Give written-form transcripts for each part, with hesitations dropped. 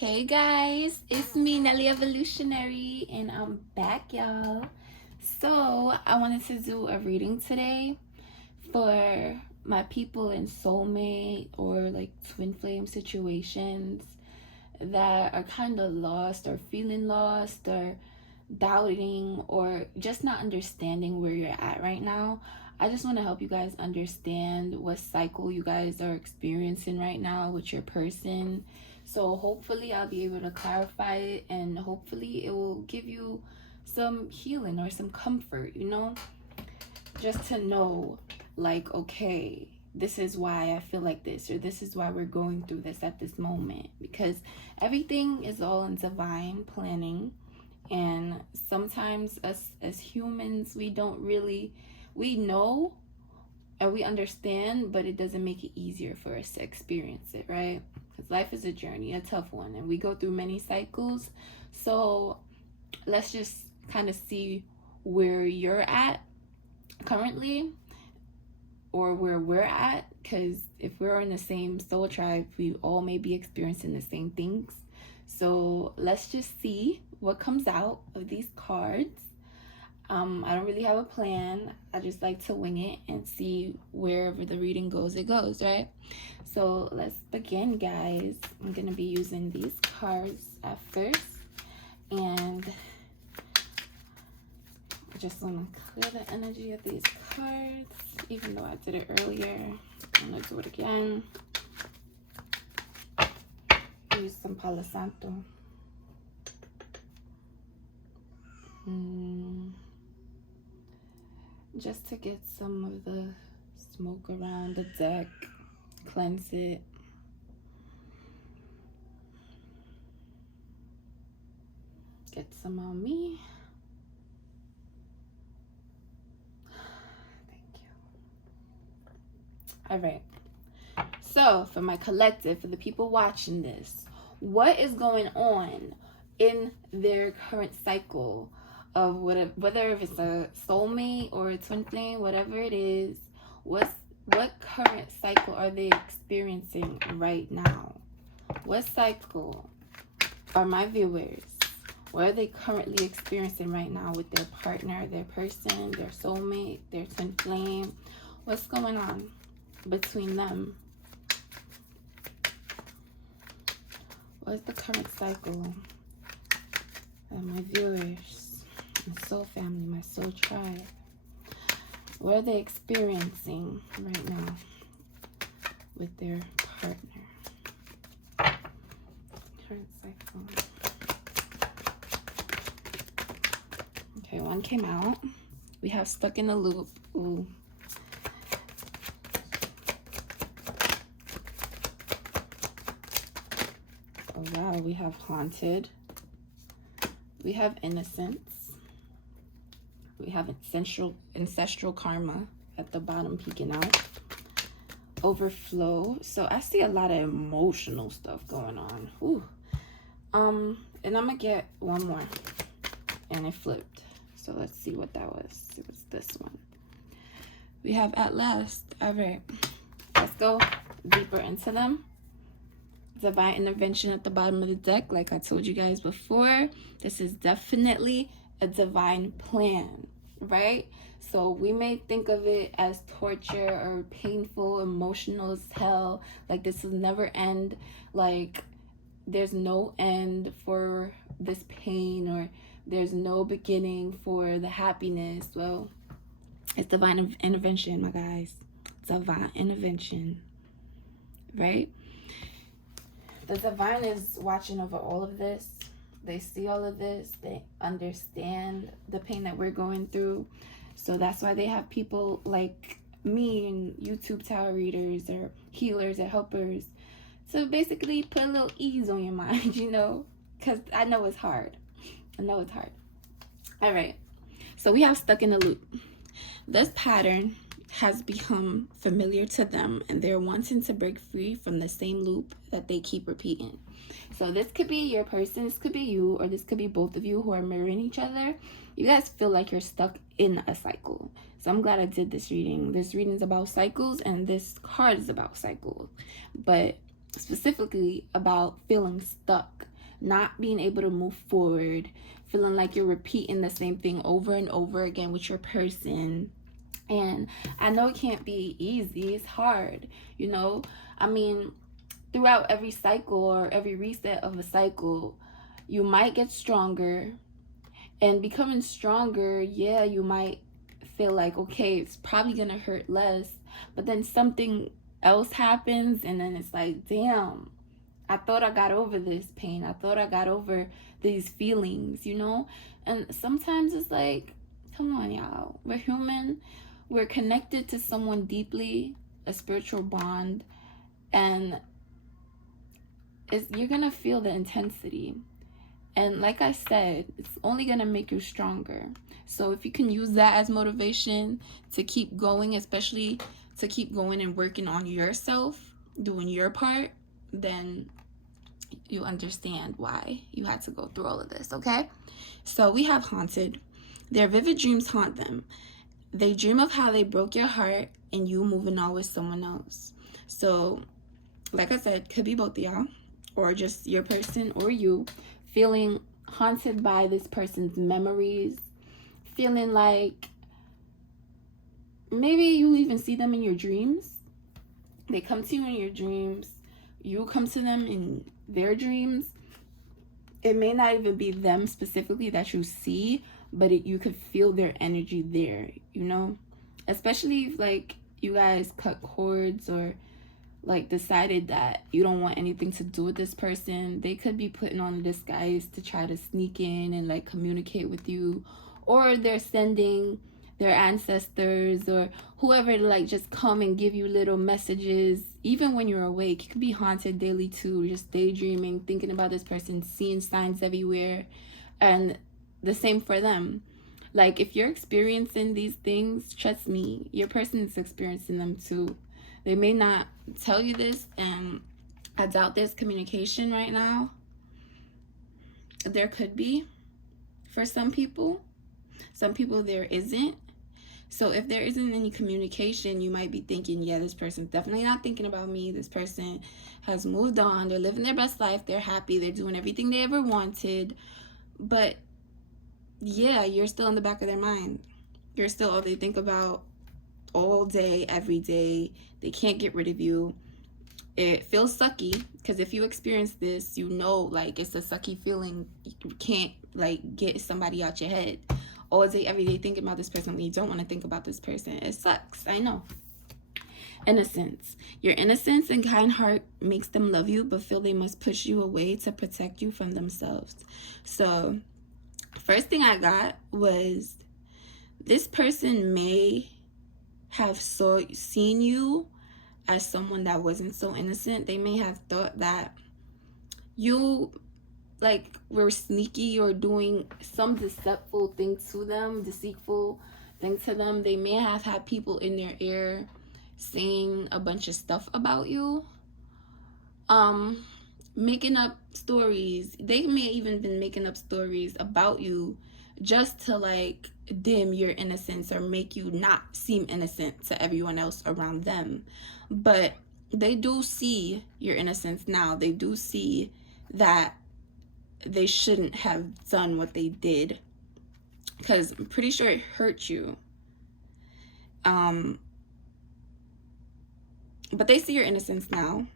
Hey guys, it's me, Nelly Evolutionary, and I'm back, y'all. So, I wanted to do a reading today for my people in soulmate or like twin flame situations that are kind of lost or feeling lost or doubting or just not understanding where you're at right now. I just want to help you guys understand what cycle you guys are experiencing right now with your person. So hopefully I'll be able to clarify it, and hopefully it will give you some healing or some comfort, just to know, like, okay, this is why I feel like this, or this is why we're going through this at this moment, because everything is all in divine planning. And sometimes us as humans, we know and we understand, but it doesn't make it easier for us to experience it, right? Because life is a journey, a tough one, and we go through many cycles. So let's just kind of see where you're at currently, or where we're at, because if we're in the same soul tribe, we all may be experiencing the same things. So let's just see what comes out of these cards. I don't really have a plan. I just like to wing it and see wherever the reading goes, it goes, right? So let's begin, guys. I'm going to be using these cards at first. And I just want to clear the energy of these cards, even though I did it earlier. I'm going to do it again. Use some Palo Santo. Just to get some of the smoke around the deck, cleanse it. Get some on me. Thank you. All right. So for my collective, for the people watching this, what is going on in their current cycle of whether if it's a soulmate or a twin flame, whatever it is, what current cycle are they experiencing right now? What cycle are my viewers? What are they currently experiencing right now with their partner, their person, their soulmate, their twin flame? What's going on between them? What's the current cycle of my viewers? My soul family, my soul tribe. What are they experiencing right now with their partner? Current cycle. Okay, one came out. We have stuck in a loop. Ooh. Oh wow, we have haunted. We have innocence. We have ancestral karma at the bottom peeking out. Overflow. So I see a lot of emotional stuff going on. Ooh. And I'm gonna get one more. And it flipped. So let's see what that was. It was this one. We have at last. All right. Let's go deeper into them. Divine intervention at the bottom of the deck. Like I told you guys before, this is definitely a divine plan, right? So we may think of it as torture or painful, emotional as hell, like this will never end, like there's no end for this pain, or there's no beginning for the happiness. Well, it's divine intervention, my guys. Divine intervention, right? The divine is watching over all of this. They see all of this. They understand the pain that we're going through. So that's why they have people like me and YouTube tarot readers or healers or helpers to basically put a little ease on your mind, because I know it's hard. All right. So we have stuck in a loop. This pattern has become familiar to them, and they're wanting to break free from the same loop that they keep repeating. So this could be your person, this could be you, or this could be both of you who are mirroring each other. You guys feel like you're stuck in a cycle. So I'm glad I did this reading. This reading is about cycles, and this card is about cycles, but specifically about feeling stuck not being able to move forward, feeling like you're repeating the same thing over and over again with your person. And I know it can't be easy. It's hard, you know. I mean, throughout every cycle or every reset of a cycle, you might get stronger. And becoming stronger, yeah, you might feel like, okay, it's probably going to hurt less. But then something else happens, and then it's like, damn, I thought I got over this pain. I thought I got over these feelings, you know? And sometimes it's like, come on, y'all. We're human. We're connected to someone deeply, a spiritual bond. And you're going to feel the intensity. And like I said, it's only going to make you stronger. So if you can use that as motivation to keep going, especially to keep going and working on yourself, doing your part, then you understand why you had to go through all of this, okay? So we have haunted. Their vivid dreams haunt them. They dream of how they broke your heart and you moving on with someone else. So, like I said, could be both of y'all, or just your person or you, feeling haunted by this person's memories, feeling like maybe you even see them in your dreams. They come to you in your dreams. You come to them in their dreams. It may not even be them specifically that you see, but you could feel their energy there, you know? Especially if, like, you guys cut cords or, like, decided that you don't want anything to do with this person. They could be putting on a disguise to try to sneak in and, like, communicate with you. Or they're sending their ancestors or whoever to, like, just come and give you little messages. Even when you're awake, you could be haunted daily too, just daydreaming, thinking about this person, seeing signs everywhere. And the same for them. Like, if you're experiencing these things, trust me, your person is experiencing them too. They may not tell you this, and I doubt there's communication right now. There could be for some people. Some people there isn't. So if there isn't any communication, you might be thinking, yeah, this person's definitely not thinking about me. This person has moved on. They're living their best life. They're happy. They're doing everything they ever wanted. But yeah, you're still in the back of their mind. You're still all they think about all day, every day. They can't get rid of you. It feels sucky, because if you experience this, you know, like, it's a sucky feeling. You can't, like, get somebody out your head all day, every day, thinking about this person when you don't want to think about this person. It sucks, I know. Innocence. Your innocence and kind heart makes them love you, but feel they must push you away to protect you from themselves. So first thing I got was, this person may have seen you as someone that wasn't so innocent. They may have thought that you, like, were sneaky or doing some deceitful thing to them. They may have had people in their ear saying a bunch of stuff about you, making up stories. They may even been making up stories about you just to, like, dim your innocence or make you not seem innocent to everyone else around them. But they do see your innocence now. They do see that they shouldn't have done what they did, because I'm pretty sure it hurt you. But they see your innocence now.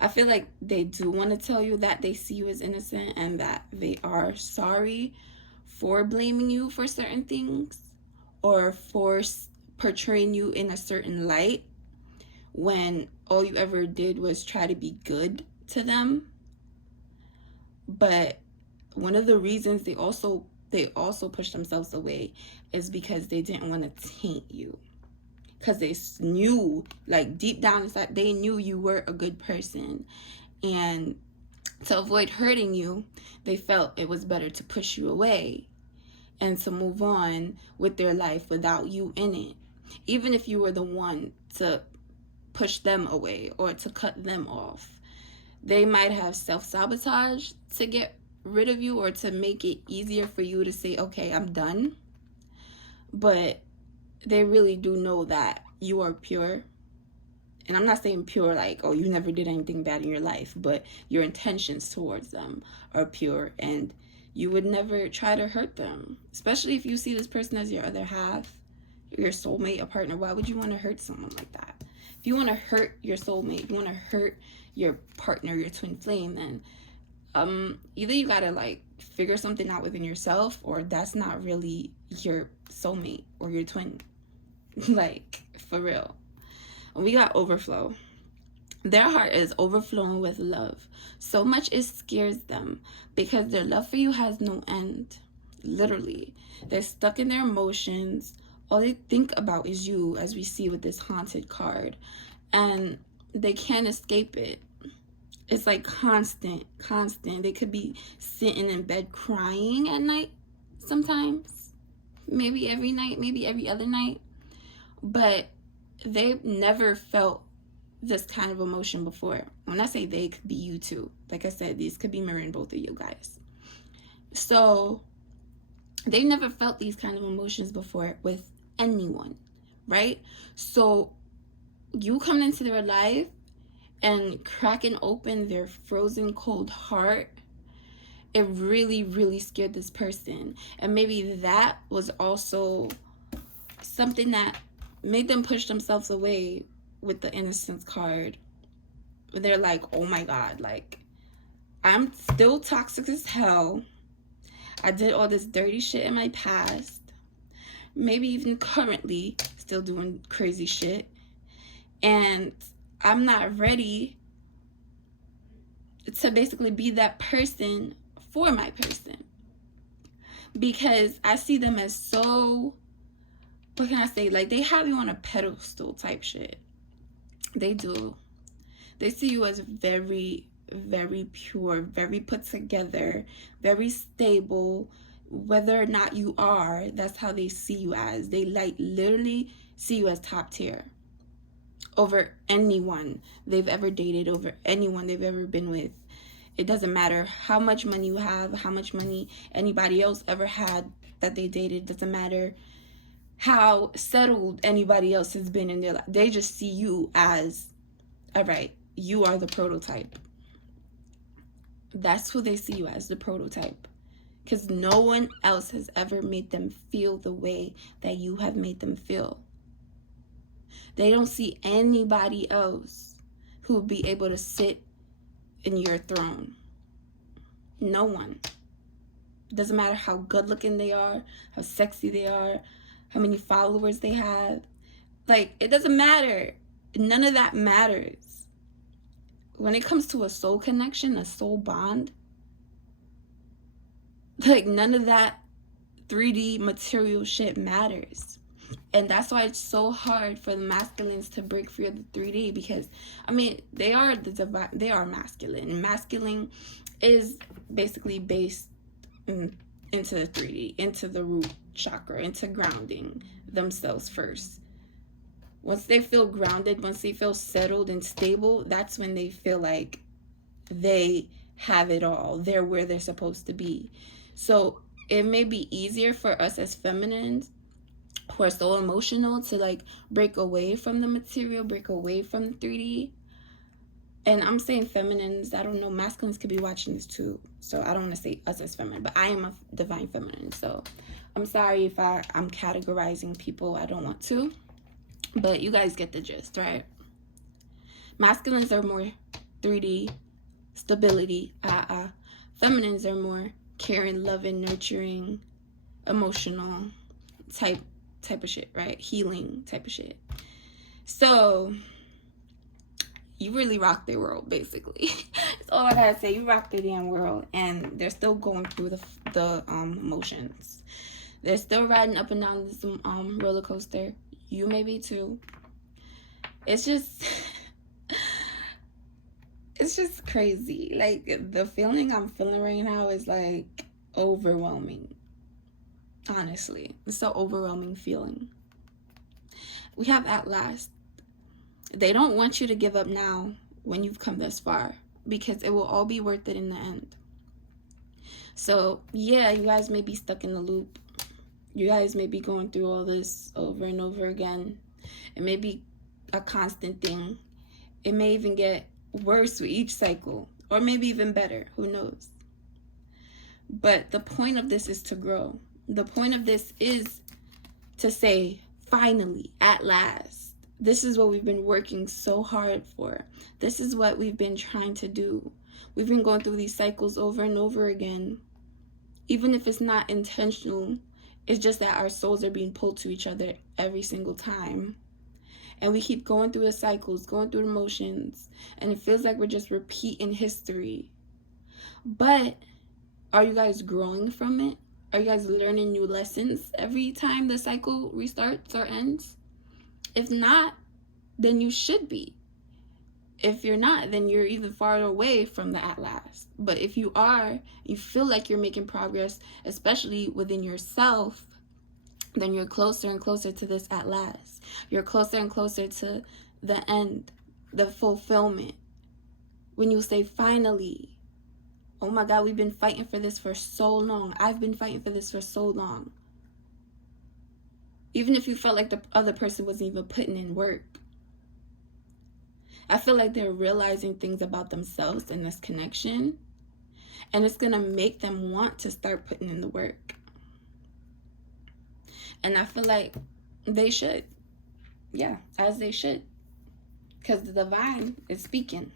I feel like they do want to tell you that they see you as innocent and that they are sorry for blaming you for certain things or for portraying you in a certain light when all you ever did was try to be good to them. But one of the reasons they also pushed themselves away is because they didn't want to taint you. Because they knew, like, deep down inside, they knew you were a good person. And to avoid hurting you, they felt it was better to push you away and to move on with their life without you in it. Even if you were the one to push them away or to cut them off. They might have self-sabotage to get rid of you or to make it easier for you to say, okay, I'm done. But they really do know that you are pure And I'm not saying pure like, oh, you never did anything bad in your life, but your intentions towards them are pure, and you would never try to hurt them. Especially if you see this person as your other half, your soulmate, a partner. Why would you want to hurt someone like that? If you want to hurt your soulmate, if you want to hurt your partner, your twin flame, then either you gotta like figure something out within yourself, or that's not really your soulmate or your twin. Like, for real. We got overflow. Their heart is overflowing with love. So much it scares them because their love for you has no end. Literally. They're stuck in their emotions. All they think about is you, as we see with this haunted card. And they can't escape it. It's like constant. They could be sitting in bed crying at night sometimes. Maybe every night, maybe every other night. But they've never felt this kind of emotion before. When I say they, it could be you too. Like I said, these could be mirroring both of you guys. So they've never felt these kind of emotions before with anyone, right? So you coming into their life and cracking open their frozen cold heart, it really, really scared this person. And maybe that was also something that made them push themselves away with the innocence card. They're like, oh my God, like, I'm still toxic as hell. I did all this dirty shit in my past. Maybe even currently still doing crazy shit. And I'm not ready to basically be that person for my person. Because I see them as so, what can I say? Like, they have you on a pedestal type shit. They do. They see you as very, very pure, very put together, very stable. Whether or not you are, that's how they see you as. They like literally see you as top tier over anyone they've ever dated, over anyone they've ever been with. It doesn't matter how much money you have, how much money anybody else ever had that they dated. Doesn't matter how settled anybody else has been in their life. They just see you as, all right, you are the prototype. That's who they see you as, the prototype. Because no one else has ever made them feel the way that you have made them feel. They don't see anybody else who will be able to sit in your throne. No one. Doesn't matter how good looking they are, how sexy they are, how many followers they have. Like, it doesn't matter. None of that matters. When it comes to a soul connection, a soul bond, like, none of that 3D material shit matters. And that's why it's so hard for the masculines to break free of the 3D, because I mean, they are masculine, and masculine is basically based into the 3D, into the root chakra, into grounding themselves first. Once they feel grounded, once they feel settled and stable, that's when they feel like they have it all. They're where they're supposed to be. So it may be easier for us as feminines who are so emotional to like break away from the material, break away from the 3D. And I'm saying feminines, I don't know, masculines could be watching this too. So I don't want to say us as feminine, but I am a divine feminine. So I'm sorry if I'm categorizing people. I don't want to. But you guys get the gist, right? Masculines are more 3D, stability, Feminines are more caring, loving, nurturing, emotional type of shit, right? Healing type of shit. So you really rock their world, basically. That's all I gotta say. You rock their damn world, and they're still going through the emotions. They're still riding up and down this roller coaster. You may be too. It's just crazy. Like, the feeling I'm feeling right now is like overwhelming. Honestly, it's so overwhelming feeling. We have at last. They don't want you to give up now when you've come this far, because it will all be worth it in the end. So yeah, you guys may be stuck in the loop. You guys may be going through all this over and over again. It may be a constant thing. It may even get worse with each cycle, or maybe even better. Who knows? But the point of this is to grow. The point of this is to say, finally, at last, this is what we've been working so hard for. This is what we've been trying to do. We've been going through these cycles over and over again. Even if it's not intentional, it's just that our souls are being pulled to each other every single time. And we keep going through the cycles, going through the motions, and it feels like we're just repeating history. But are you guys growing from it? Are you guys learning new lessons every time the cycle restarts or ends? If not, then you should be. If you're not, then you're even far away from the at last. But if you are, you feel like you're making progress, especially within yourself, then you're closer and closer to this at last. You're closer and closer to the end, the fulfillment. When you say finally, oh my God, we've been fighting for this for so long. I've been fighting for this for so long. Even if you felt like the other person wasn't even putting in work. I feel like they're realizing things about themselves in this connection. And it's going to make them want to start putting in the work. And I feel like they should. Yeah, as they should. Because the divine is speaking.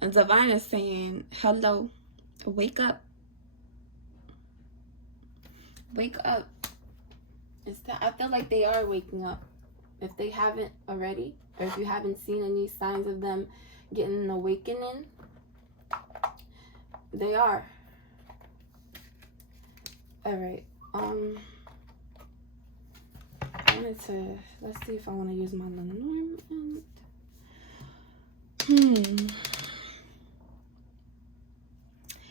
And divine is saying, hello, wake up. Wake up. I feel like they are waking up. If they haven't already, or if you haven't seen any signs of them getting an awakening, they are. All right. Let's see if I want to use my Lenormand.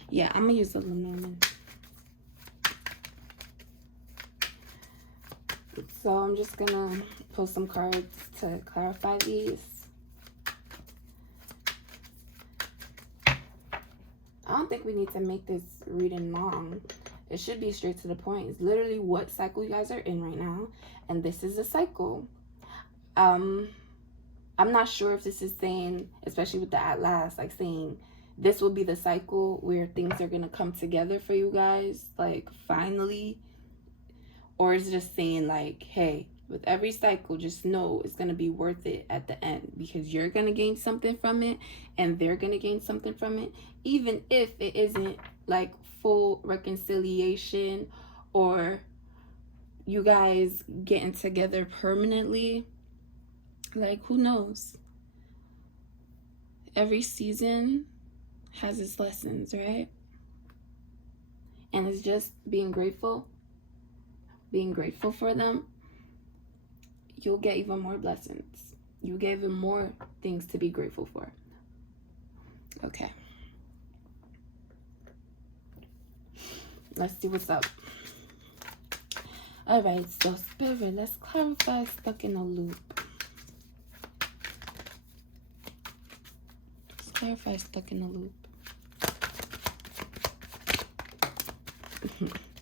Yeah, I'm going to use the Lenormand. So I'm just going to pull some cards to clarify these. I don't think we need to make this reading long. It should be straight to the point. It's literally what cycle you guys are in right now. And this is a cycle. I'm not sure if this is saying, especially with the at last, like saying this will be the cycle where things are going to come together for you guys, like finally. Or is it just saying like, hey, with every cycle, just know it's going to be worth it at the end, because you're going to gain something from it and they're going to gain something from it, even if it isn't like full reconciliation or you guys getting together permanently. Like, who knows? Every season has its lessons, right? And it's just being grateful for them. You'll get even more blessings. You'll get even more things to be grateful for. Okay. Let's see what's up. All right, so Spirit, let's clarify stuck in a loop. Let's clarify stuck in a loop.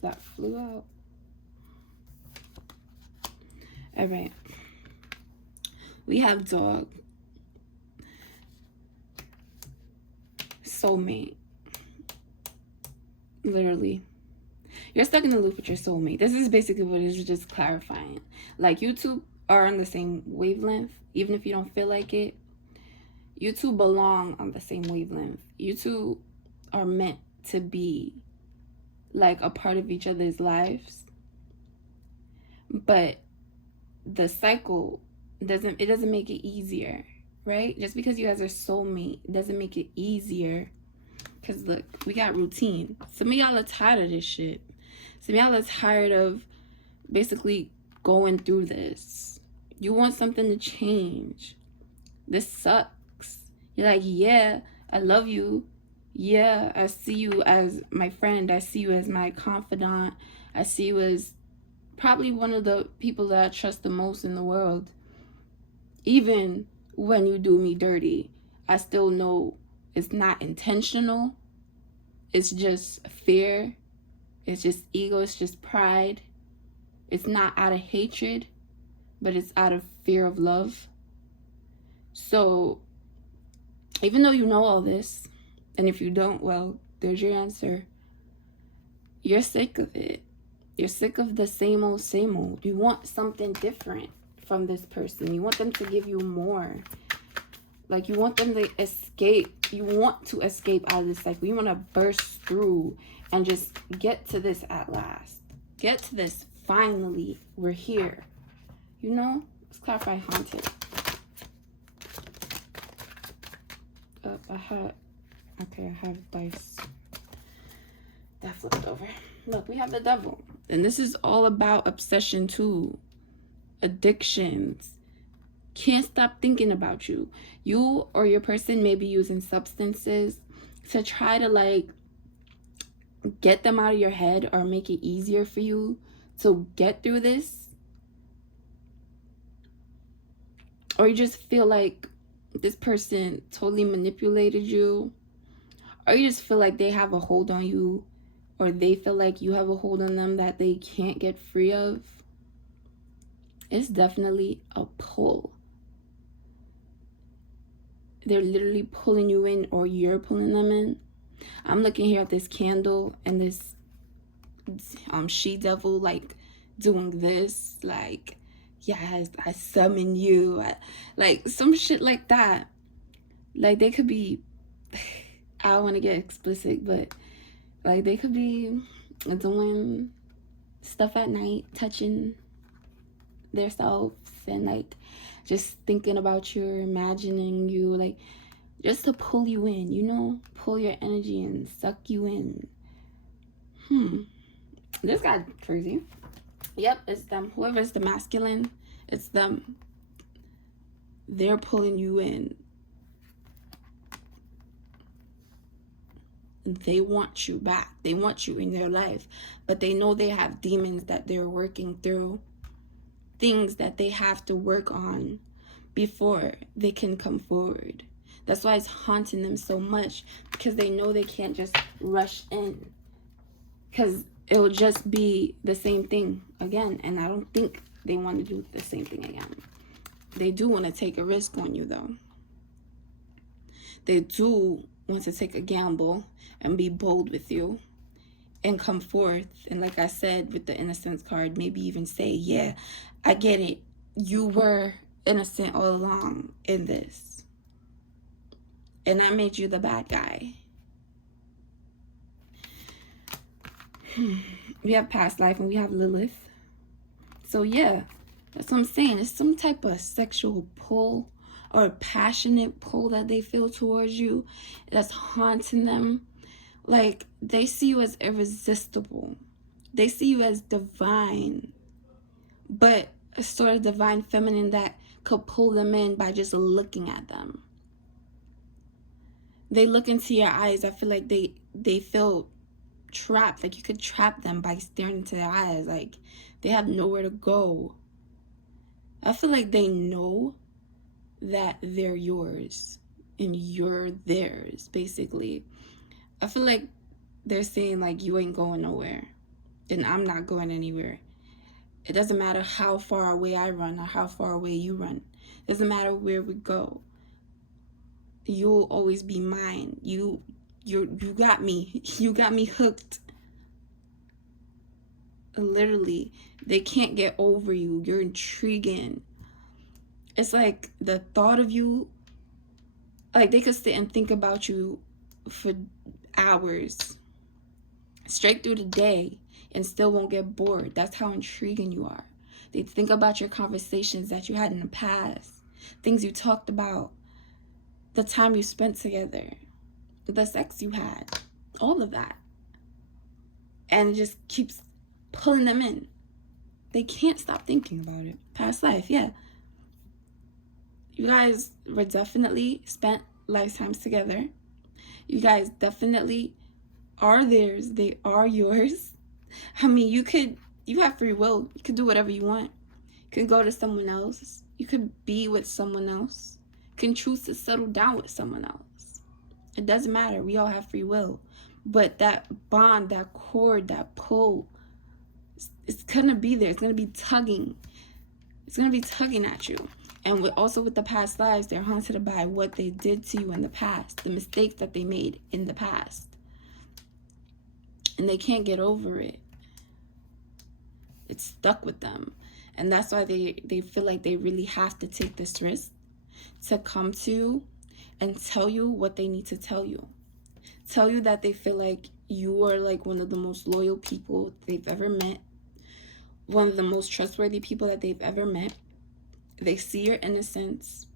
That flew out. All right. We have dog. Soulmate. Literally. You're stuck in a loop with your soulmate. This is basically what it is, just clarifying. Like, you two are on the same wavelength, even if you don't feel like it. You two belong on the same wavelength. You two are meant to be like a part of each other's lives. But the cycle doesn't make it easier, right? Just because you guys are soulmate doesn't make it easier. Because look, we got routine. Some of y'all are tired of this shit. Some of y'all are tired of basically going through this. You want something to change. This sucks. You're like, yeah, I love you. Yeah, I see you as my friend. I see you as my confidant. I see you as probably one of the people that I trust the most in the world. Even when you do me dirty, I still know it's not intentional. It's just fear. It's just ego. It's just pride. It's not out of hatred, but it's out of fear of love. So even though you know all this, and if you don't, well, there's your answer. You're sick of it. You're sick of the same old, same old. You want something different from this person. You want them to give you more. Like, you want them to escape. You want to escape out of this cycle. You want to burst through and just get to this at last. Get to this finally. We're here. You know? Let's clarify haunted. I have dice. That flipped over. Look, we have the devil. And this is all about obsession too. Addictions. Can't stop thinking about you. You or your person may be using substances to try to like get them out of your head or make it easier for you to get through this. Or you just feel like this person totally manipulated you. Or you just feel like they have a hold on you. Or they feel like you have a hold on them that they can't get free of. It's definitely a pull. They're literally pulling you in, or you're pulling them in. I'm looking here at this candle and this she devil like doing this, like, yes, I summon you, like some shit like that. Like they could be, I don't want to get explicit, but like they could be doing stuff at night, touching themselves and like just thinking about you, imagining you, like just to pull you in, you know, pull your energy and suck you in. This got crazy. Yep, it's them. Whoever's the masculine, it's them. They're pulling you in. They want you back. They want you in their life. But they know they have demons that they're working through. Things that they have to work on before they can come forward. That's why it's haunting them so much. Because they know they can't just rush in. Because it'll just be the same thing again. And I don't think they want to do the same thing again. They do want to take a risk on you though. They do want to take a gamble and be bold with you and come forth. And like I said with the innocence card, maybe even say, yeah, I get it. You were innocent all along in this. And I made you the bad guy. We have past life and we have Lilith. So yeah, that's what I'm saying. It's some type of sexual pull or passionate pull that they feel towards you that's haunting them. Like, they see you as irresistible. They see you as divine, but a sort of divine feminine that could pull them in by just looking at them. They look into your eyes. I feel like they feel trapped. Like you could trap them by staring into their eyes. Like they have nowhere to go. I feel like they know that they're yours and you're theirs, basically. I feel like they're saying like, you ain't going nowhere and I'm not going anywhere. It doesn't matter how far away I run or how far away you run. It doesn't matter where we go. You'll always be mine. You got me. You got me hooked. Literally, they can't get over you. You're intriguing. It's like the thought of you, like they could sit and think about you for hours straight through the day and still won't get bored. That's how intriguing you are. They think about your conversations that you had in the past, things you talked about, the time you spent together, the sex you had, all of that. And it just keeps pulling them in. They can't stop thinking about it. Past life, yeah. You guys were definitely spent lifetimes together. You guys definitely are theirs. They are yours. I mean, you have free will. You could do whatever you want. You could go to someone else. You could be with someone else. You can choose to settle down with someone else. It doesn't matter. We all have free will. But that bond, that cord, that pull, it's going to be there. It's going to be tugging. It's going to be tugging at you. And also with the past lives, they're haunted by what they did to you in the past, the mistakes that they made in the past. And they can't get over it. It's stuck with them. And that's why they feel like they really have to take this risk to come to you and tell you what they need to tell you. Tell you that they feel like you are like one of the most loyal people they've ever met. One of the most trustworthy people that they've ever met. They see your innocence.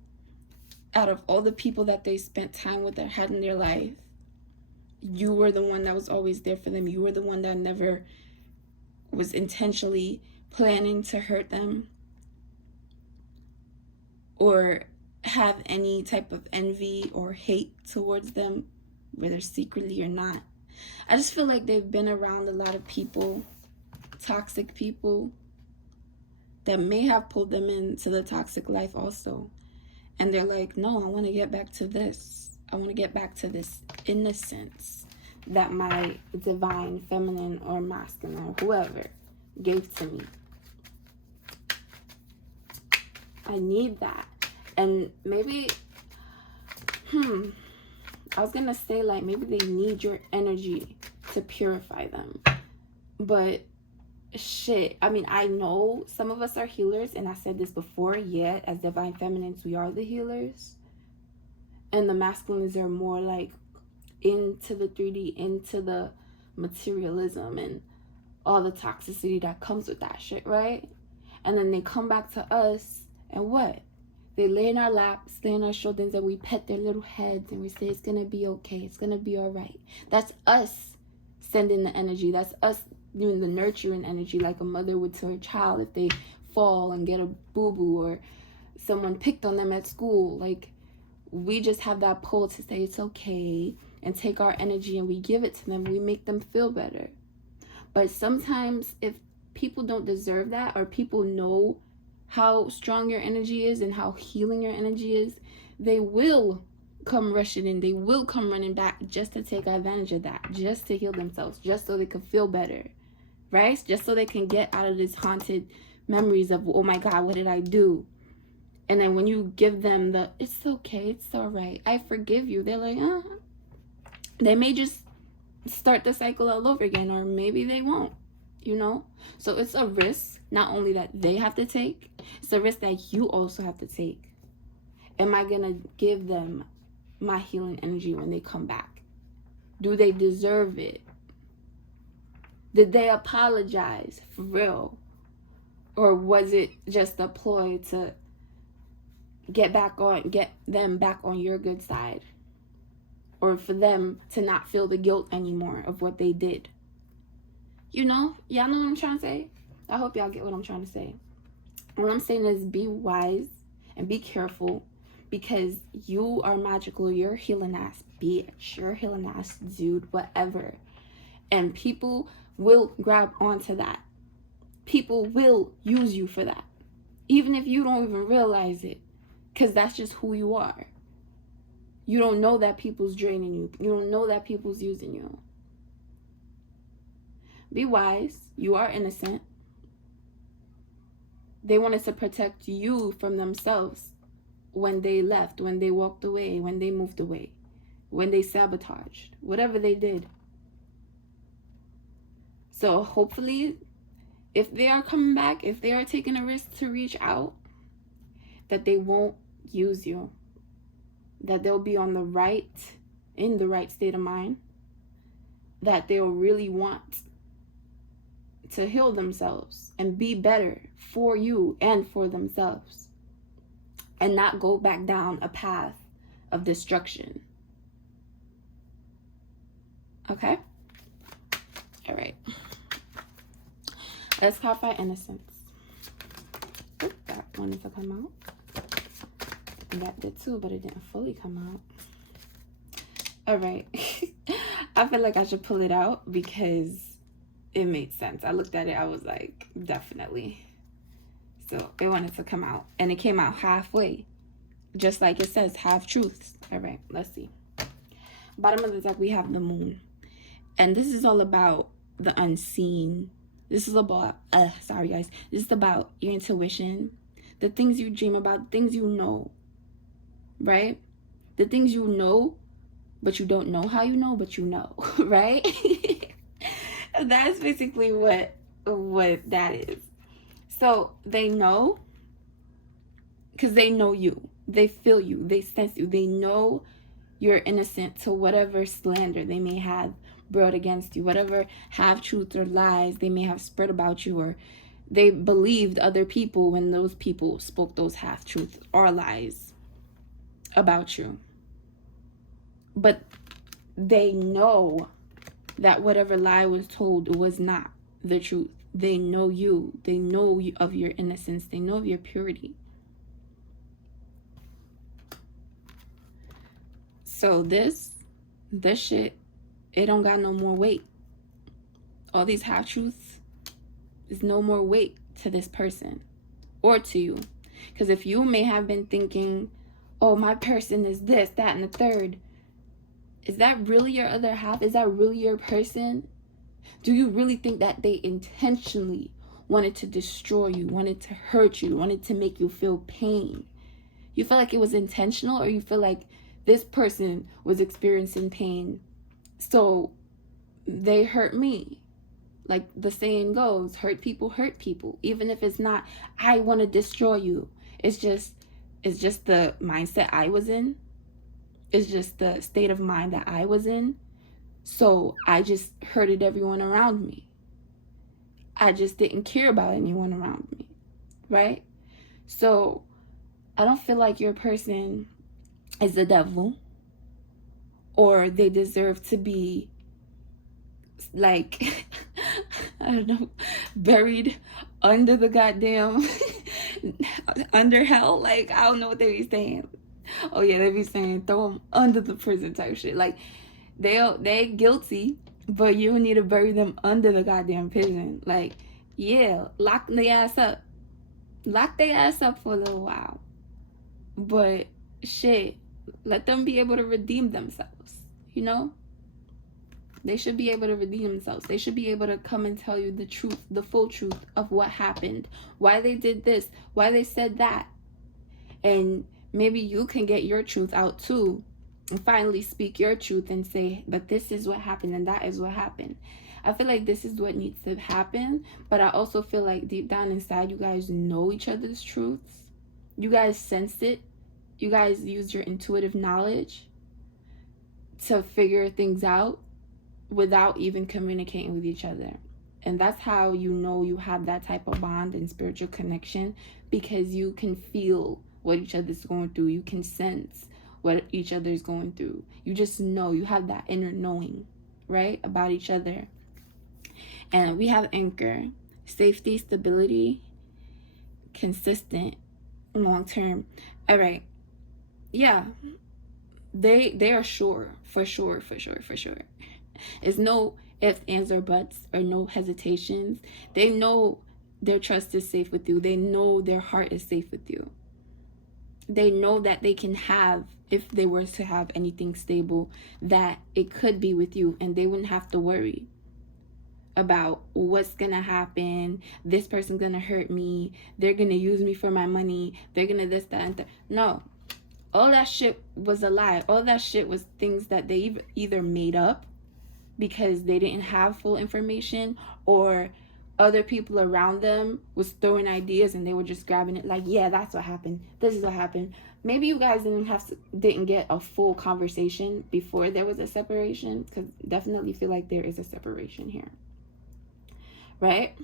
Out of all the people that they spent time with or had in their life, you were the one that was always there for them. You were the one that never was intentionally planning to hurt them or have any type of envy or hate towards them, whether secretly or not. I just feel like they've been around a lot of people, toxic people, that may have pulled them into the toxic life also. And they're like, no, I want to get back to this. I want to get back to this innocence that my divine feminine or masculine or whoever gave to me. I need that. And maybe, I was going to say like maybe they need your energy to purify them. But shit, I mean, I know some of us are healers, and I said this before, yeah, as divine feminines, we are the healers. And the masculines are more like into the 3D, into the materialism and all the toxicity that comes with that shit, right? And then they come back to us, and what? They lay in our laps, lay on our shoulders, and we pet their little heads, and we say, it's gonna be okay, it's gonna be all right. That's us sending the energy. That's us doing the nurturing energy, like a mother would to her child if they fall and get a boo-boo or someone picked on them at school. Like, we just have that pull to say it's okay and take our energy and we give it to them. We make them feel better. But sometimes if people don't deserve that, or people know how strong your energy is and how healing your energy is, they will come rushing in. They will come running back just to take advantage of that, just to heal themselves, just so they can feel better, right? Just so they can get out of this haunted memories of, oh my God, what did I do? And then when you give them the, it's okay, it's all right, I forgive you, they're like, they may just start the cycle all over again, or maybe they won't, you know? So it's a risk, not only that they have to take, it's a risk that you also have to take. Am I gonna give them my healing energy when they come back? Do they deserve it? Did they apologize for real? Or was it just a ploy to get them back on your good side? Or for them to not feel the guilt anymore of what they did? You know? Y'all know what I'm trying to say? I hope y'all get what I'm trying to say. What I'm saying is be wise and be careful, because you are magical. You're a healing ass bitch. You're a healing ass dude, whatever. And people will grab onto that. People will use you for that, even if you don't even realize it, because that's just who you are. You don't know that people's draining you. You don't know that people's using you. Be wise. You are innocent. They wanted to protect you from themselves when they left, when they walked away, when they moved away, when they sabotaged, whatever they did. So hopefully, if they are coming back, if they are taking a risk to reach out, that they won't use you. That they'll be in the right state of mind. That they'll really want to heal themselves and be better for you and for themselves. And not go back down a path of destruction. Okay? All right. Let's clarify innocence. Oh, that wanted to come out. And that did too, but it didn't fully come out. All right. I feel like I should pull it out because it made sense. I looked at it, I was like, definitely. So it wanted to come out, and it came out halfway, just like it says, half truths. All right, let's see. Bottom of the deck, we have the moon, and this is all about the unseen. This is about sorry guys, this is about your intuition, the things you dream about, things you know, right? The things you know, but you don't know how you know, but you know, right? That's basically what that is. So they know because they know you. They feel you. They sense you. They know you're innocent to whatever slander they may have brought against you, whatever half-truths or lies they may have spread about you, or they believed other people when those people spoke those half-truths or lies about you. But they know that whatever lie was told was not the truth. They know you. They know of your innocence. They know of your purity. So this shit, it don't got no more weight. All these half-truths, there's no more weight to this person or to you. Because if you may have been thinking, oh, my person is this, that, and the third, is that really your other half? Is that really your person? Do you really think that they intentionally wanted to destroy you, wanted to hurt you, wanted to make you feel pain? You feel like it was intentional, or you feel like this person was experiencing pain, so they hurt me? Like the saying goes, hurt people hurt people. Even if it's not, I want to destroy you. It's just the mindset I was in. It's just the state of mind that I was in. So I just hurted everyone around me. I just didn't care about anyone around me, right? So I don't feel like your person is the devil, or they deserve to be like I don't know, buried under the goddamn under hell. Like, I don't know what they be saying. Oh yeah, they be saying throw them under the prison type shit. Like, they guilty, but you need to bury them under the goddamn prison. Like, yeah, lock their ass up. Lock their ass up for a little while. But shit, let them be able to redeem themselves, you know? They should be able to redeem themselves. They should be able to come and tell you the truth, the full truth of what happened, why they did this, why they said that. And maybe you can get your truth out too, and finally speak your truth and say, but this is what happened and that is what happened. I feel like this is what needs to happen, but I also feel like deep down inside, you guys know each other's truths. You guys sensed it. You guys use your intuitive knowledge to figure things out without even communicating with each other. And that's how you know you have that type of bond and spiritual connection, because you can feel what each other's going through. You can sense what each other's going through. You just know. You have that inner knowing, right, about each other. And we have anchor, safety, stability, consistent, long term. All right. Yeah. They are sure, for sure. It's no ifs, ands, or buts, or no hesitations. They know their trust is safe with you. They know their heart is safe with you. They know that they can have, if they were to have anything stable, that it could be with you, and they wouldn't have to worry about what's gonna happen. This person's gonna hurt me. They're gonna use me for my money. They're gonna this, that, and that. No. All that shit was a lie. All that shit was things that they either made up because they didn't have full information, or other people around them was throwing ideas and they were just grabbing it like, yeah, that's what happened. This is what happened. Maybe you guys didn't get a full conversation before there was a separation, because definitely feel like there is a separation here, right?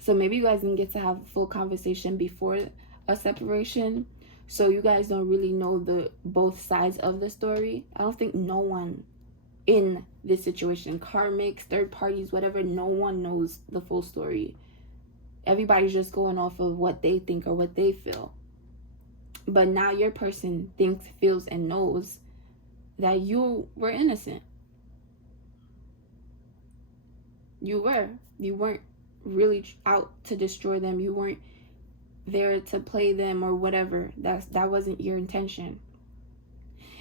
So maybe you guys didn't get to have a full conversation before a separation, so you guys don't really know the both sides of the story. I don't think no one in this situation, karmics, third parties, whatever, no one knows the full story. Everybody's just going off of what they think or what they feel. But now your person thinks, feels, and knows that you were innocent. You weren't really out to destroy them. You weren't there to play them or whatever. That wasn't your intention.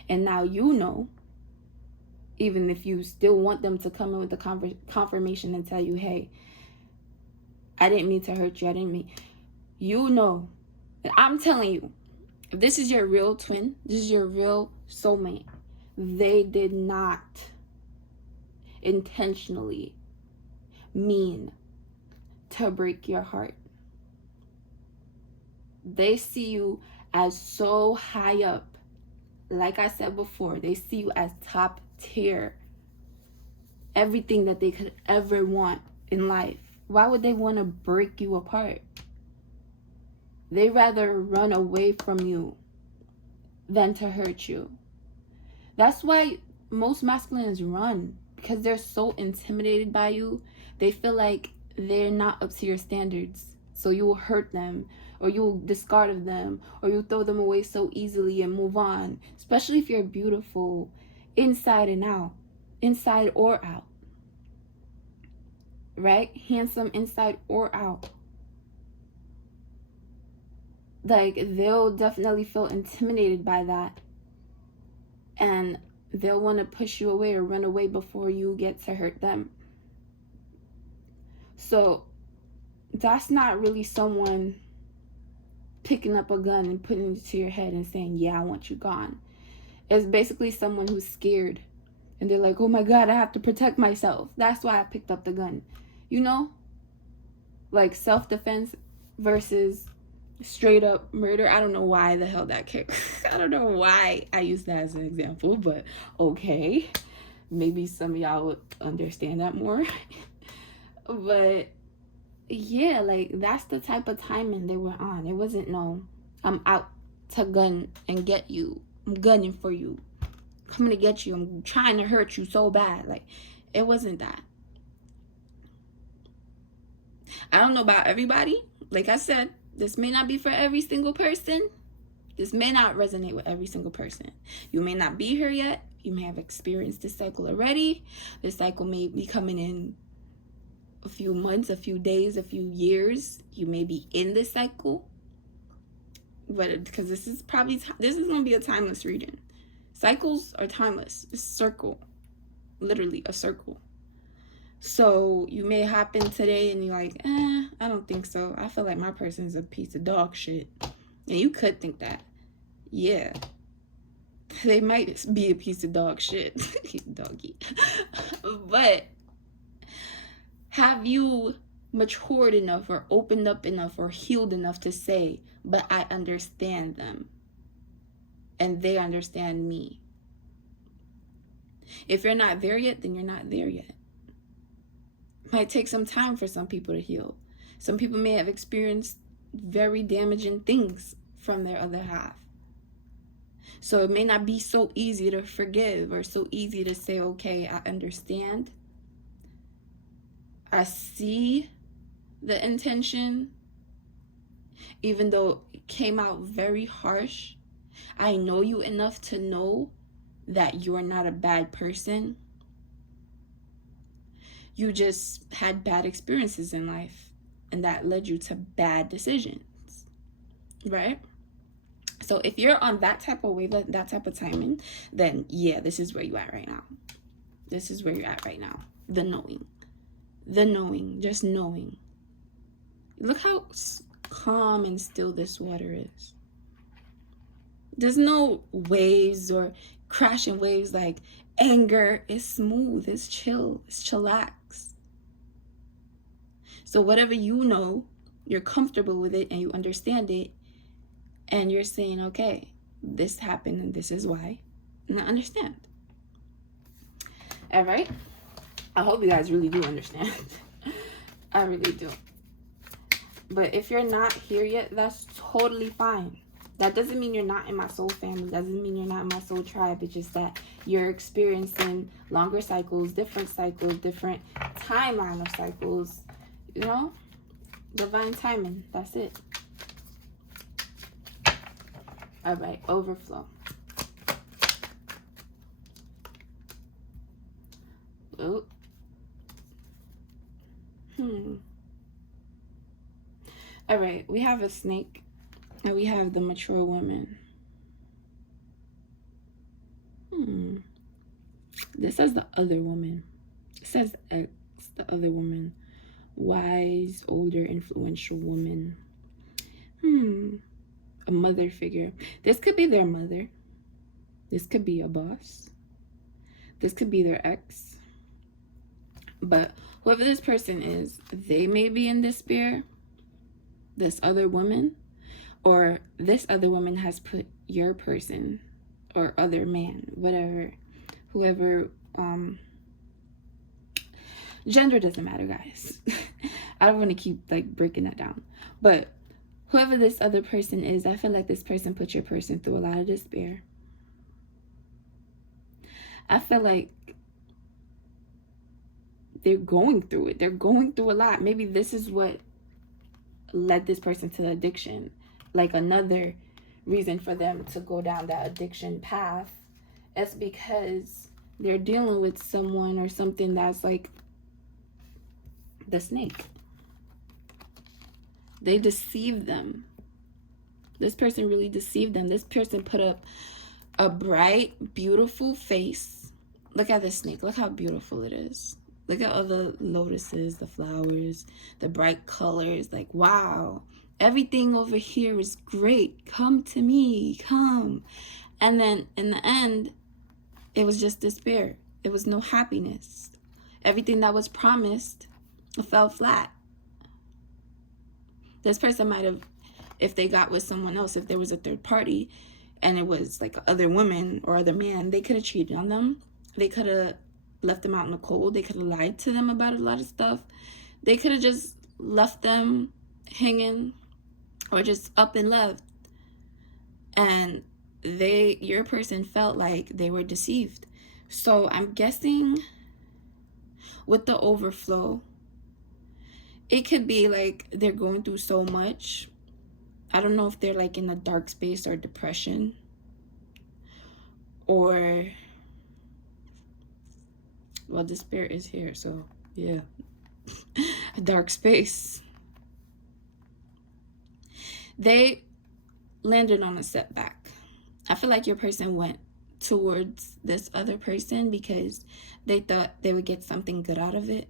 And now you know, even if you still want them to come in with the confirmation and tell you, hey, I didn't mean to hurt you. I didn't mean. You know I'm telling you, if this is your real twin, this is your real soulmate, they did not intentionally mean to break your heart. They see you as so high up. Like I said before, they see you as top tier. Everything that they could ever want in life. Why would they want to break you apart? They rather run away from you than to hurt you. That's why most masculines run, because they're so intimidated by you. They feel like they're not up to your standards, so you will hurt them, or you'll discard of them, or you'll throw them away so easily and move on. Especially if you're beautiful inside and out, inside or out, right? Handsome inside or out. Like, they'll definitely feel intimidated by that, and they'll want to push you away or run away before you get to hurt them. So that's not really someone picking up a gun and putting it to your head and saying, yeah, I want you gone. It's basically someone who's scared, and they're like, oh my God, I have to protect myself. That's why I picked up the gun. You know, like self-defense versus straight up murder. I don't know why the hell that came. I don't know why I used that as an example, but okay. Maybe some of y'all would understand that more. But yeah, like, that's the type of timing they were on. It wasn't no, I'm out to gun and get you. I'm gunning for you. Coming to get you. I'm trying to hurt you so bad. Like, it wasn't that. I don't know about everybody. Like I said, this may not be for every single person. This may not resonate with every single person. You may not be here yet. You may have experienced this cycle already. This cycle may be coming in a few months, a few days, a few years. You may be in this cycle. But because this is going to be a timeless reading. Cycles are timeless. It's a circle. Literally a circle. So you may hop in today and you're like, I don't think so. I feel like my person's a piece of dog shit. And you could think that. Yeah. They might be a piece of dog shit. Doggy. But have you matured enough or opened up enough or healed enough to say, but I understand them and they understand me? If you're not there yet, then you're not there yet. It might take some time for some people to heal. Some people may have experienced very damaging things from their other half. So it may not be so easy to forgive or so easy to say, okay, I understand. I see the intention, even though it came out very harsh. I know you enough to know that you're not a bad person. You just had bad experiences in life, and that led you to bad decisions, right? So if you're on that type of wave, that type of timing, then yeah, this is where you're at right now. This is where you're at right now. The knowing, just knowing. Look how calm and still this water is. There's no waves or crashing waves like anger. It's smooth, it's chill, it's chillax. So whatever you know, you're comfortable with it and you understand it, and you're saying, okay, this happened and this is why, and I understand. All right? I hope you guys really do understand. I really do. But if you're not here yet, that's totally fine. That doesn't mean you're not in my soul family. Doesn't mean you're not in my soul tribe. It's just that you're experiencing longer cycles, different timeline of cycles. You know? Divine timing. That's it. All right. Overflow. Oh. All right. We have a snake. And we have the mature woman. This says the other woman. It says X, the other woman. Wise, older, influential woman. a mother figure. This could be their mother. This could be a boss. This could be their ex. But whoever this person is, they may be in despair. This other woman, or this other woman has put your person or other man, whatever, whoever, gender doesn't matter, guys. I don't want to keep like breaking that down, but whoever this other person is, I feel like this person put your person through a lot of despair. I feel like they're going through it. They're going through a lot. Maybe this is what led this person to addiction. Like another reason for them to go down that addiction path is because they're dealing with someone or something that's like the snake. They deceived them. This person really deceived them. This person put up a bright, beautiful face. Look at this snake. Look how beautiful it is. Look at all the lotuses, the flowers, the bright colors. Like, wow, everything over here is great. Come to me, come. And then in the end, it was just despair. There was no happiness. Everything that was promised fell flat. This person might have, if they got with someone else, if there was a third party and it was like other women or other man, they could have cheated on them. They could have left them out in the cold. They could have lied to them about a lot of stuff. They could have just left them hanging or just up and left. And your person felt like they were deceived. So I'm guessing with the overflow, it could be like they're going through so much. I don't know if they're like in a dark space or depression, or, well, the spirit is here, so yeah, a dark space. They landed on a setback. I feel like your person went towards this other person because they thought they would get something good out of it.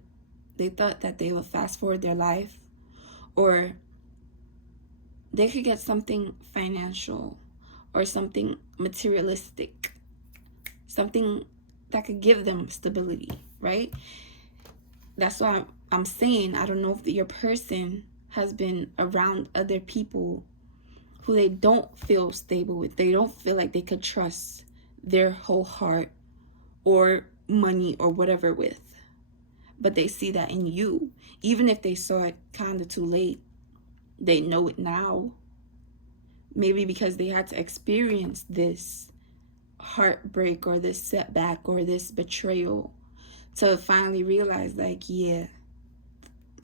They thought that they would fast forward their life, or they could get something financial or something materialistic, something that could give them stability, right? That's why I'm saying I don't know if your person has been around other people who they don't feel stable with. They don't feel like they could trust their whole heart or money or whatever with. But they see that in you. Even if they saw it kind of too late, they know it now. Maybe because they had to experience this heartbreak or this setback or this betrayal to finally realize, like, yeah,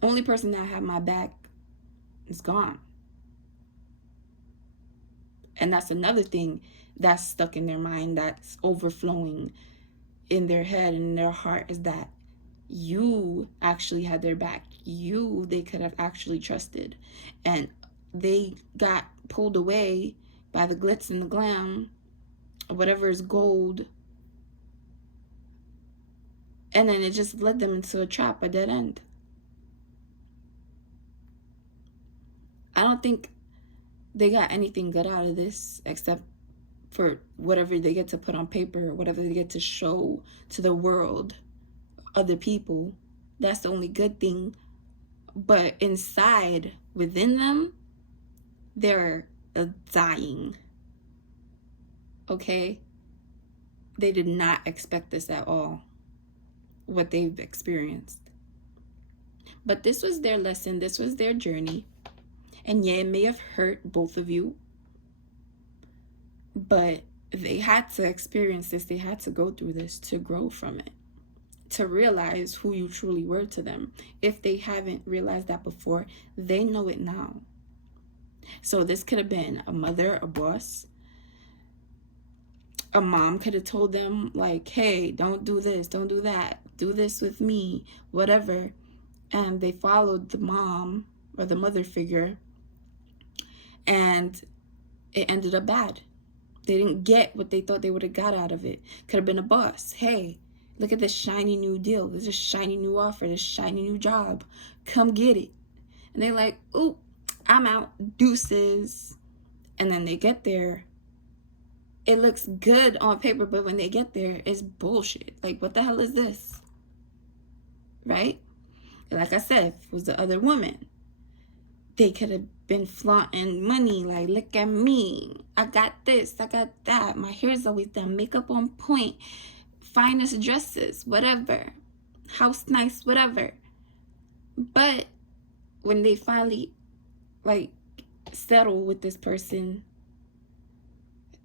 only person that had my back is gone. And that's another thing that's stuck in their mind, that's overflowing in their head and in their heart, is that you actually had their back. They could have actually trusted. And they got pulled away by the glitz and the glam, whatever is gold. And then it just led them into a trap, a dead end. I don't think they got anything good out of this except for whatever they get to put on paper, whatever they get to show to the world, other people. That's the only good thing. But inside, within them, they're dying. Okay? They did not expect this at all, what they've experienced. But this was their lesson. This was their journey. And yeah, it may have hurt both of you, but they had to experience this. They had to go through this to grow from it, to realize who you truly were to them. If they haven't realized that before, they know it now. So this could have been a mother, a boss. A mom could have told them, like, hey, don't do this, don't do that, do this with me, whatever. And they followed the mom or the mother figure, and it ended up bad. They didn't get what they thought they would have got out of it. Could have been a boss. Hey, look at this shiny new deal. There's a shiny new offer, this shiny new job. Come get it. And they're like, ooh, I'm out. Deuces. And then they get there, it looks good on paper, but when they get there, it's bullshit. Like, what the hell is this? Right? Like I said, if it was the other woman, they could have been flaunting money, like, look at me, I got this, I got that, my hair's always done, makeup on point, finest dresses, whatever, house nice, whatever. But when they finally, like, settle with this person,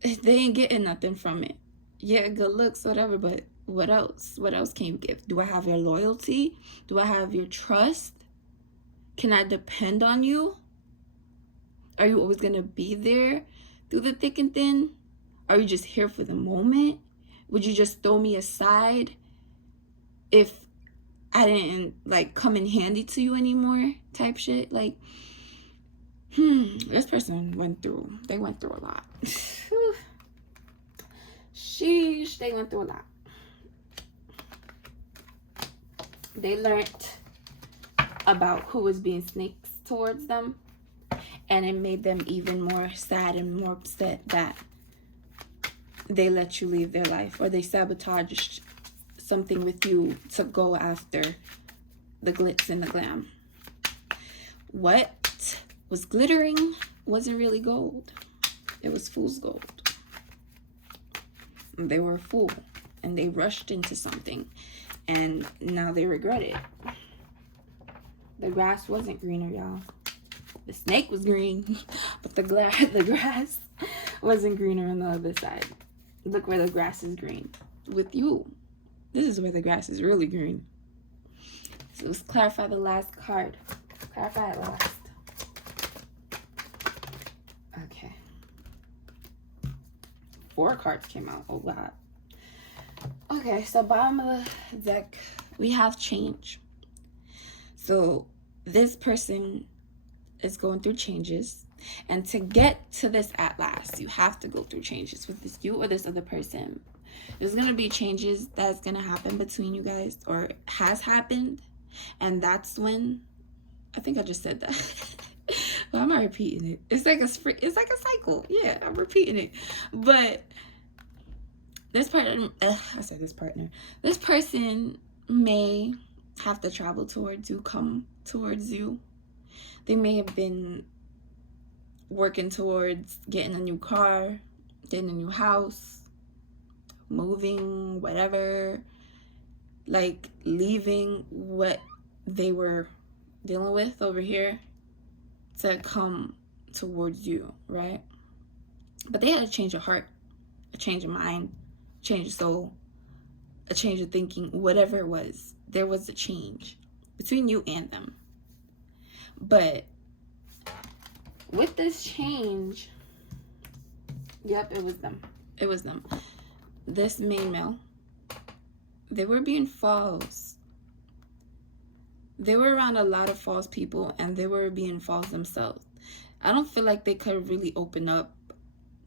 they ain't getting nothing from it. Yeah, good looks, whatever, but what else? What else can you give? Do I have your loyalty? Do I have your trust? Can I depend on you? Are you always going to be there through the thick and thin? Are you just here for the moment? Would you just throw me aside if I didn't, like, come in handy to you anymore? Type shit. Like, this person went through a lot. Sheesh, they went through a lot. They learned about who was being snakes towards them, and it made them even more sad and more upset that they let you leave their life, or they sabotaged something with you to go after the glitz and the glam. What was glittering wasn't really gold. It was fool's gold. They were a fool, and they rushed into something, and now they regret it. The grass wasn't greener, y'all. The snake was green, but the grass wasn't greener on the other side. Look where the grass is green. With you, this is where the grass is really green. So let's clarify the last card. Clarify it last. Okay. 4 cards came out. Oh, God. Okay, so bottom of the deck, we have change. So this person is going through changes, and to get to this at last, you have to go through changes with this you or this other person. There's going to be changes that's going to happen between you guys, or has happened, and that's when, I think I just said that. Well, I'm not repeating it. It's like a cycle. Yeah, I'm repeating it. But this partner, this person may have to travel towards you, come towards you. They may have been working towards getting a new car, getting a new house, moving, whatever, like leaving what they were dealing with over here to come towards you, right? But they had a change of heart, a change of mind, a change of soul, a change of thinking, whatever it was. There was a change between you and them. But with this change, yep, it was them. It was them. This main male, they were being false. They were around a lot of false people, and they were being false themselves. I don't feel like they could really open up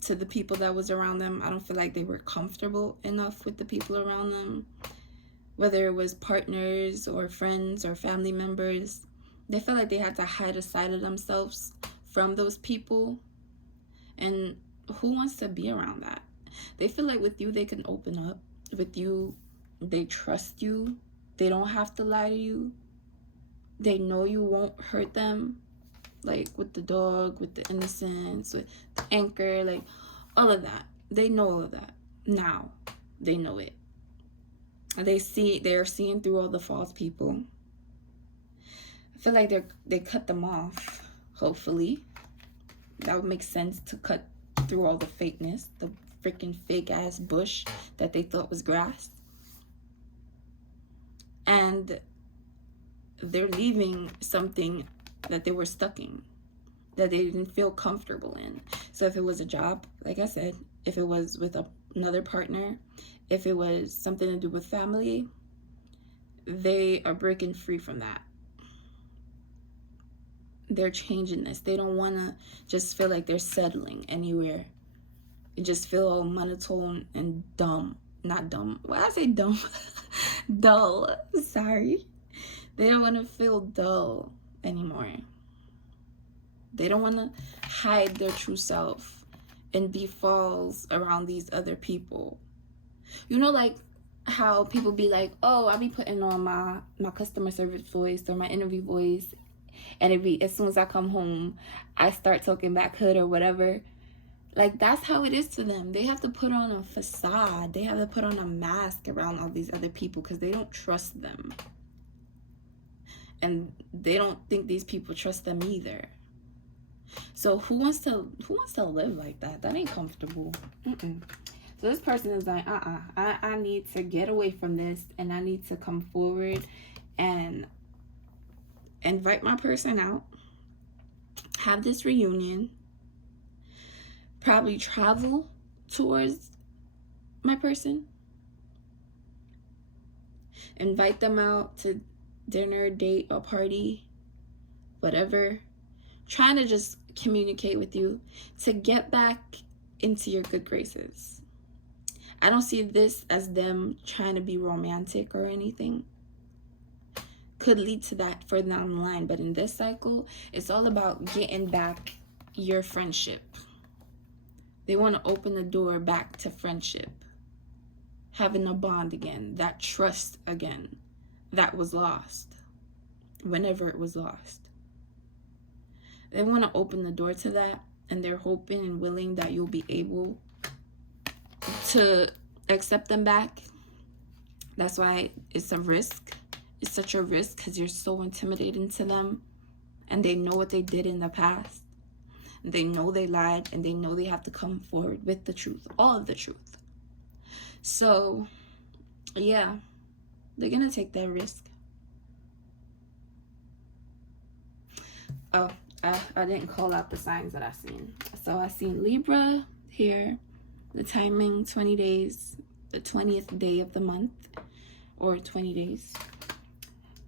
to the people that was around them. I don't feel like they were comfortable enough with the people around them, whether it was partners or friends or family members. They felt like they had to hide a side of themselves from those people, and who wants to be around that? They feel like with you they can open up. With you, they trust you. They don't have to lie to you. They know you won't hurt them, like with the dog, with the innocence, with the anchor, like all of that. They know all of that. Now they know it. They are seeing through all the false people. I feel like they cut them off. Hopefully, that would make sense, to cut through all the fakeness, the freaking fake ass bush that they thought was grass. And they're leaving something that they were stuck in, that they didn't feel comfortable in. So if it was a job, like I said, if it was with another partner, if it was something to do with family, they are breaking free from that. They're changing this. They don't want to just feel like they're settling anywhere. You just feel all monotone and dumb. Not dumb. Why I say dumb? Dull. Sorry. They don't want to feel dull anymore. They don't want to hide their true self and be false around these other people. You know, like how people be like, oh, I be putting on my customer service voice or my interview voice, and it be, as soon as I come home, I start talking back hood or whatever. Like, that's how it is to them. They have to put on a facade. They have to put on a mask around all these other people because they don't trust them. And they don't think these people trust them either. So who wants to live like that? That ain't comfortable. So this person is like, I need to get away from this, and I need to come forward and invite my person out, have this reunion, probably travel towards my person, invite them out to dinner, date, or party, whatever, trying to just communicate with you to get back into your good graces. I don't see this as them trying to be romantic or anything. Could lead to that further down the line, but in this cycle, it's all about getting back your friendship. They want to open the door back to friendship, having a bond again, that trust again that was lost whenever it was lost. They want to open the door to that, and they're hoping and willing that you'll be able to accept them back. That's why it's a risk. It's such a risk because you're so intimidating to them, and they know what they did in the past. They know they lied, and they know they have to come forward with the truth, all of the truth. So, yeah, they're going to take that risk. Oh, I didn't call out the signs that I seen. So I seen Libra here, the timing 20 days, the 20th day of the month, or 20 days.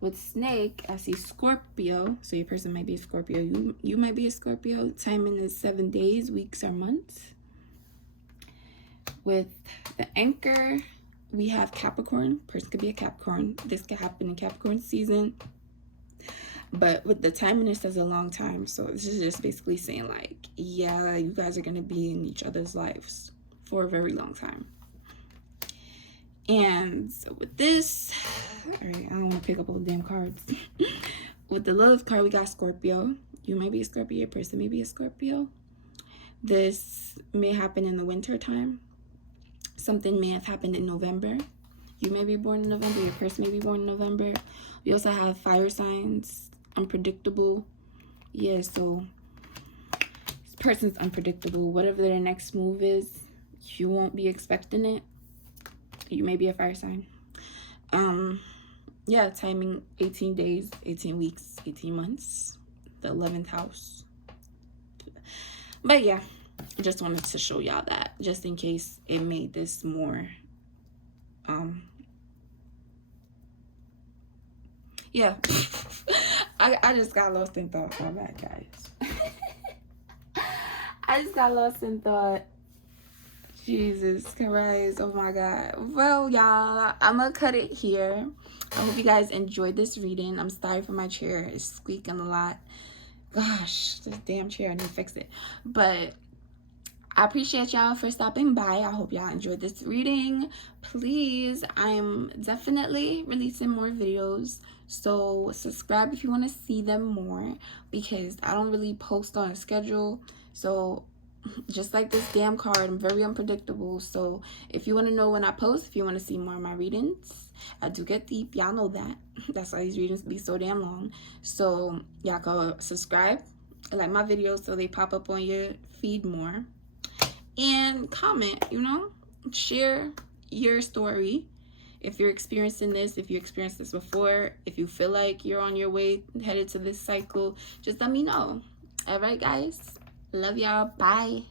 With Snake, I see Scorpio. So your person might be a Scorpio. You might be a Scorpio. Timing is 7 days, weeks, or months. With the Anchor, we have Capricorn. Person could be a Capricorn. This could happen in Capricorn season. But with the timing, it says a long time. So this is just basically saying, like, yeah, you guys are going to be in each other's lives for a very long time. And so with this, all right, I don't want to pick up all the damn cards. With the Love card, we got Scorpio. You might be a Scorpio. Your person may be a Scorpio. This may happen in the winter time. Something may have happened in November. You may be born in November. Your person may be born in November. We also have fire signs. Unpredictable. Yeah, so this person's unpredictable. Whatever their next move is, you won't be expecting it. You may be a fire sign. Yeah, timing 18 days, 18 weeks, 18 months, the 11th house. But yeah, I just wanted to show y'all that, just in case it made this more yeah. I just got lost in thought. My bad, guys. I just got lost in thought. Jesus Christ, oh my God. Well, y'all, I'm gonna cut it here. I hope you guys enjoyed this reading. I'm sorry for my chair. It's squeaking a lot. Gosh, this damn chair, I need to fix it. But I appreciate y'all for stopping by. I hope y'all enjoyed this reading. Please, I'm definitely releasing more videos. So subscribe if you want to see them more, because I don't really post on a schedule. So just like this damn card, I'm very unpredictable. So if you want to know when I post, if you want to see more of my readings, I do get deep. Y'all know that. That's why these readings be so damn long. So y'all go subscribe, like my videos so they pop up on your feed more. And comment, you know, share your story. If you're experiencing this, if you experienced this before, if you feel like you're on your way headed to this cycle, just let me know. All right, guys. Love y'all. Bye.